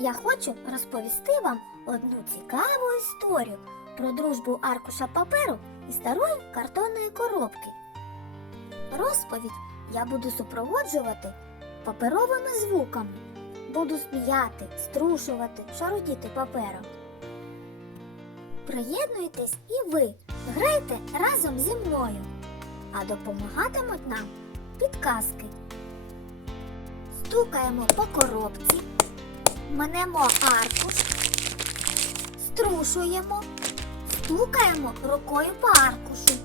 я хочу розповісти вам одну цікаву історію про дружбу аркуша паперу і старої картонної коробки. Розповідь я буду супроводжувати паперовими звуками. Буду сміяти, струшувати, шарудіти папером. Приєднуйтесь і ви, грайте разом зі мною, а допомагатимуть нам підказки. Стукаємо по коробці, мнемо аркуш, струшуємо, стукаємо рукою по аркушу.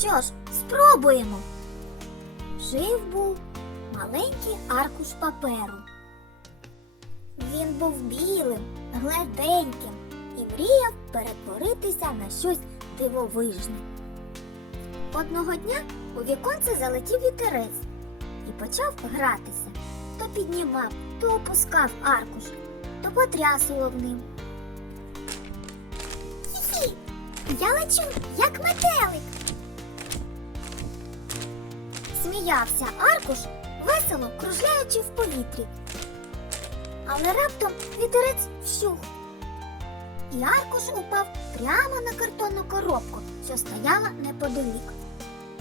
Що ж, спробуємо. Жив був маленький аркуш паперу. Він був білим, гладеньким і мріяв перетворитися на щось дивовижне. Одного дня у віконце залетів вітерець і почав гратися. То піднімав, то опускав аркуш, то потрясував ним. Хі-хі, я лечу, як метелик. Сміявся аркуш, весело кружляючи в повітрі. Але раптом вітерець вщух. І аркуш упав прямо на картонну коробку, що стояла неподалік.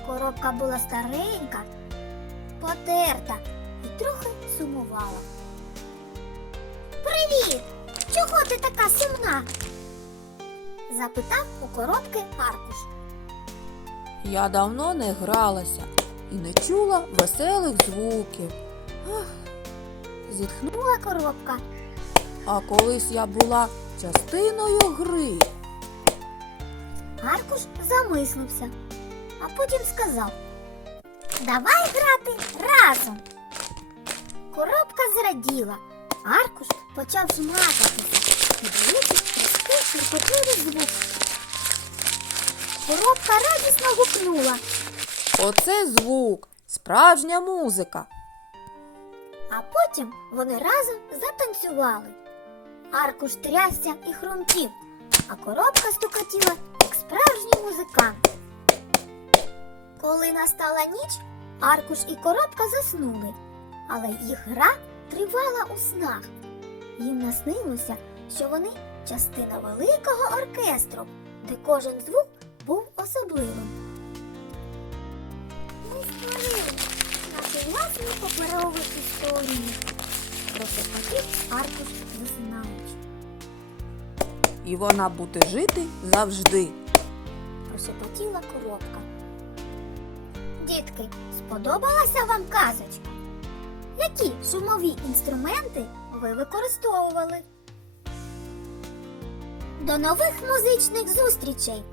Коробка була старенька, потерта і трохи сумувала. Привіт! Чого ти така сумна? запитав у коробки аркуш. Я давно не гралася і не чула веселих звуків. Ах, Зітхну, Була коробка. а колись я була частиною гри. Аркуш замислився, а потім сказав: Давай грати разом. Коробка зраділа. Аркуш почав змагатися і дивитися простий звук. Коробка радісно гукнула, Оце звук, справжня музика. а потім вони разом затанцювали. Аркуш трясся і хрумтів, а коробка стукотіла, як справжній музикант. Коли настала ніч, Аркуш і коробка заснули, але їх гра тривала у снах. Їм наснилося, що вони частина великого оркестру, де кожен звук був особливим. Ми створили наші власні паперові історії. Прошепотів Аркуш засинаючи. І вона буде жити завжди. прошепотіла коробка. Дітки, сподобалася вам казочка? Які шумові інструменти ви використовували? До нових музичних зустрічей!